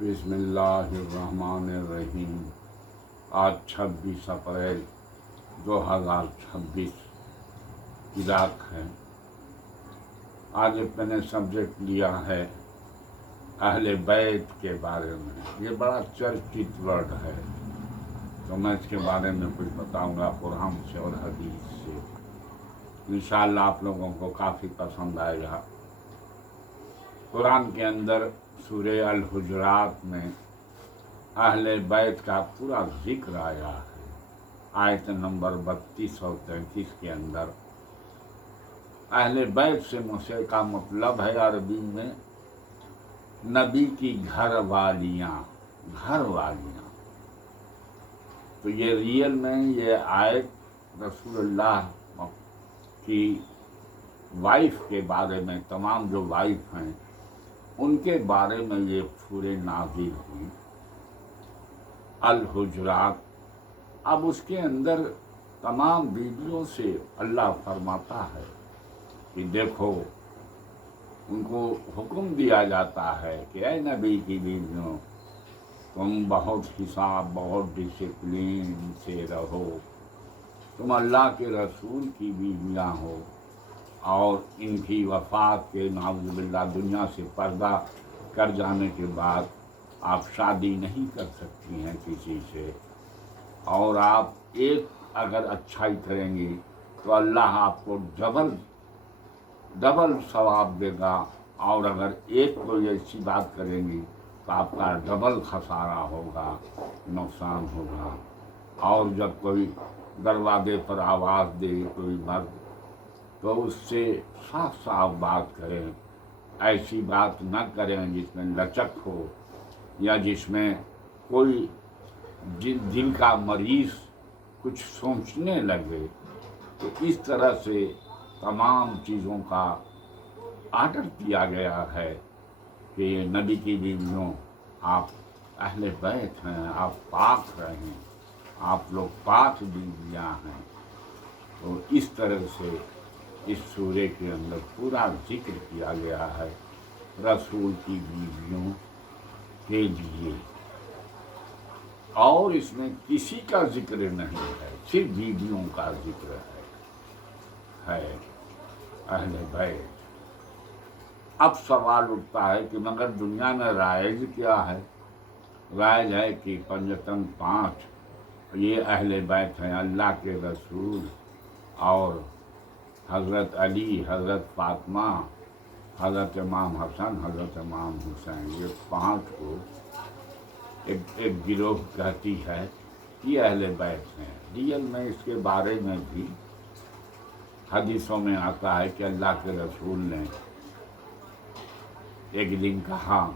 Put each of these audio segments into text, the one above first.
بسم اللہ الرحمن الرحیم۔ آج 26 اپریل 2026 کی رات ہے۔ آج میں نے سبجیکٹ لیا ہے اہل بیت کے بارے میں۔ یہ بڑا چرچت ورڈ ہے، تو میں اس کے بارے میں کچھ بتاؤں گا قرآن سے اور حدیث سے۔ انشاءاللہ آپ لوگوں کو کافی پسند آئے گا۔ قرآن کے اندر سورہ الحجرات میں اہل بیت کا پورا ذکر آیا ہے۔ آیت نمبر 32 اور 33 کے اندر اہل بیت سے مسئلہ کا مطلب ہے عربی میں نبی کی گھر والیاں۔ تو یہ ریئل میں یہ آیت رسول اللہ کی وائف کے بارے میں، تمام جو وائف ہیں ان کے بارے میں یہ سورہ نازل ہوئی الحجرات۔ اب اس کے اندر تمام بیویوں سے اللہ فرماتا ہے کہ دیکھو، ان کو حکم دیا جاتا ہے کہ اے نبی کی بیویوں، تم بہت حساب، بہت ڈسپلین سے رہو، تم اللہ کے رسول کی بیویاں ہو، اور ان کی وفات کے نعوذ باللہ دنیا سے پردہ کر جانے کے بعد آپ شادی نہیں کر سکتی ہیں کسی سے، اور آپ ایک اگر اچھائی کریں گی تو اللہ آپ کو ڈبل ثواب دے گا، اور اگر ایک کوئی ایسی بات کریں گی تو آپ کا ڈبل خسارہ ہوگا، نقصان ہوگا۔ اور جب کوئی دروازے پر آواز دے کوئی مرد تو اس سے صاف صاف بات کریں، ایسی بات نہ کریں جس میں لچک ہو یا جس میں کوئی دل کا مریض کچھ سوچنے لگے۔ تو اس طرح سے تمام چیزوں کا آرڈر کیا گیا ہے کہ یہ نبی کی بیویوں، آپ اہل بیت ہیں، آپ پاک رہیں، آپ لوگ پاک بیویاں ہیں۔ تو اس طرح سے اس سورے کے اندر پورا ذکر کیا گیا ہے رسول کی بیویوں کے لیے، اور اس میں کسی کا ذکر نہیں ہے، صرف بیویوں کا ذکر ہے اہل بیت۔ اب سوال اٹھتا ہے کہ مگر دنیا میں رائج کیا ہے؟ رائج ہے کہ پنجتن 5 یہ اہل بیت ہیں، اللہ کے رسول اور حضرت علی، حضرت فاطمہ، حضرت امام حسن، حضرت امام حسین، یہ 5 کو ایک گروہ کہتی ہے کہ اہل بیت ہیں۔ ریئل میں اس کے بارے میں بھی حدیثوں میں آتا ہے کہ اللہ کے رسول نے ایک دن کہا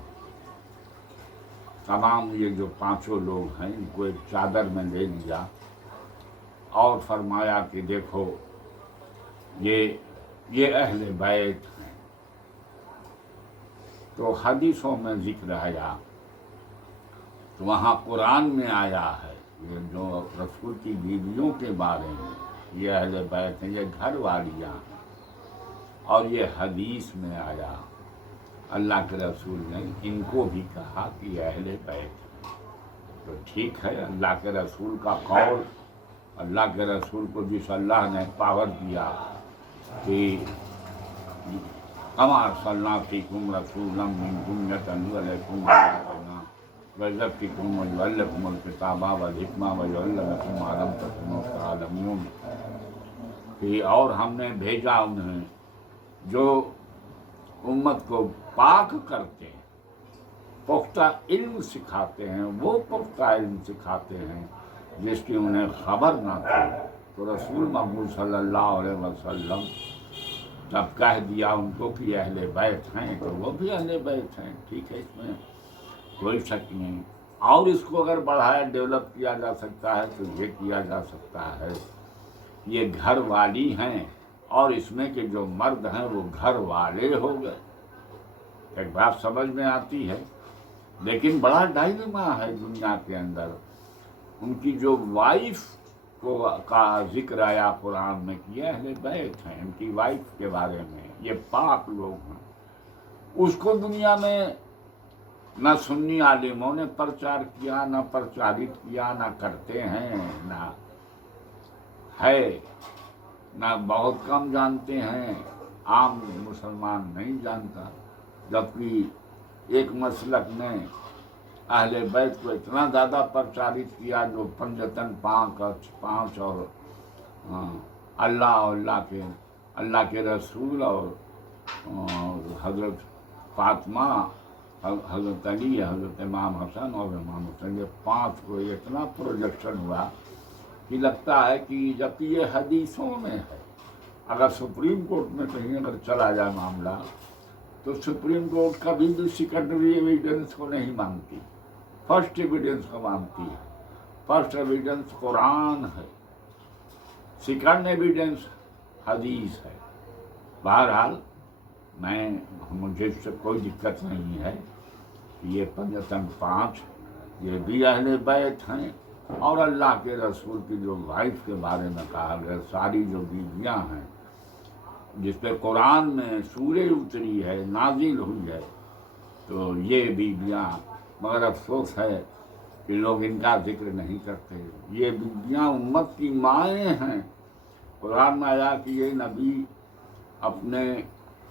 تمام یہ جو 5 لوگ ہیں ان کو ایک چادر میں لے لیا اور فرمایا کہ دیکھو یہ اہل بیت ہیں۔ تو حدیثوں میں ذکر آیا، تو وہاں قرآن میں آیا ہے یہ جو رسول کی بیویوں کے بارے میں یہ اہل بیت ہیں، یہ گھر والیاں ہیں۔ اور یہ حدیث میں آیا، اللہ کے رسول نے ان کو بھی کہا کہ یہ اہل بیت ہیں۔ تو ٹھیک ہے، اللہ کے رسول کا قول، اللہ کے رسول کو جس اللہ نے پاور دیا کہ کما ارسلنا فیکم رسولا منکم یتلو علیکم آیاتنا ویزکیکم ویعلمکم الکتاب والحکمہ ویعلمکم ما لم تکونوا تعلمون، کہ اور ہم نے بھیجا انہیں جو امت کو پاک کرتے ہیں، پختہ علم سکھاتے ہیں، وہ پختہ علم سکھاتے ہیں جس کی انہیں خبر نہ تھی۔ تو رسول مقبول صلی اللہ علیہ وسلم جب کہہ دیا ان کو کہ اہل بیت ہیں تو وہ بھی اہل بیت ہیں، ٹھیک ہے، اس میں کوئی شک نہیں۔ اور اس کو اگر بڑھایا ڈیولپ کیا جا سکتا ہے تو یہ کیا جا سکتا ہے یہ گھر والی ہیں، اور اس میں کہ جو مرد ہیں وہ گھر والے ہو گئے۔ ایک بات سمجھ میں آتی ہے، لیکن بڑا ڈائلما ہے دنیا کے اندر۔ ان کی جو وائف کا ذکر آیا قرآن میں کہ یہ اہل بیت ہیں، ان کی وائف کے بارے میں، یہ پاک لوگ ہیں، اس کو دنیا میں نہ سنی عالموں نے پرچار کیا، نہ پرچارت کیا، نہ کرتے ہیں، نہ ہے، نہ بہت کم جانتے ہیں، عام مسلمان نہیں جانتا، جبکہ ایک مسلک نے اہل بیت کو اتنا زیادہ پرچارت کیا جو پنجتن پانچ اور اللہ کے رسول اور حضرت فاطمہ، حضرت علی، حضرت امام حسن اور امام حسین، یہ پانچ کو اتنا پروجیکشن ہوا کہ لگتا ہے کہ جبکہ یہ حدیثوں میں ہے، اگر سپریم کورٹ میں کہیں اگر چلا جائے معاملہ تو سپریم کورٹ کبھی بھی سیکنڈری ایویڈنس کو نہیں مانگتی، فرسٹ ایویڈنس کو مانگتی ہے۔ فرسٹ ایویڈنس قرآن ہے، سیکنڈ ایویڈنس حدیث ہے۔ بہرحال مجھے اس سے کوئی دقت نہیں ہے، یہ پنجتن پانچ یہ بھی اہل بیت ہیں، اور اللہ کے رسول کی جو وائف کے بارے میں کہا گیا، ساری جو بیویاں ہیں جس پہ قرآن میں سورہ اتری ہے، نازل ہوئی ہے، تو یہ بیویاں، مگر افسوس ہے کہ لوگ ان کا ذکر نہیں کرتے۔ یہ بیویاں امت کی مائیں ہیں۔ قرآن میں آیا کہ یہ نبی اپنے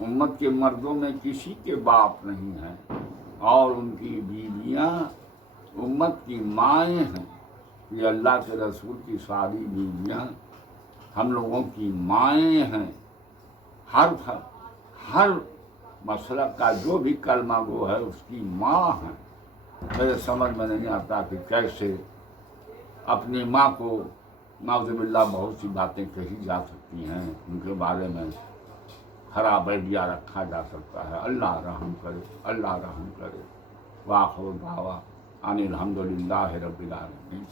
امت کے مردوں میں کسی کے باپ نہیں ہیں، اور ان کی بیویاں امت کی مائیں ہیں۔ یہ اللہ کے رسول کی ساری بیویاں ہم لوگوں کی مائیں ہیں۔ ہر مسلک کا جو بھی کلمہ گو ہے اس کی ماں ہے۔ میرے سمجھ میں نہیں آتا کہ کیسے اپنی ماں کو، نعوذ باللہ، بہت سی باتیں کہی جا سکتی ہیں، ان کے بارے میں خراب آئیڈیا رکھا جا سکتا ہے۔ اللہ رحم کرے، اللہ رحم کرے۔ وآخر دعوانا ان الحمدللہ رب العالمین۔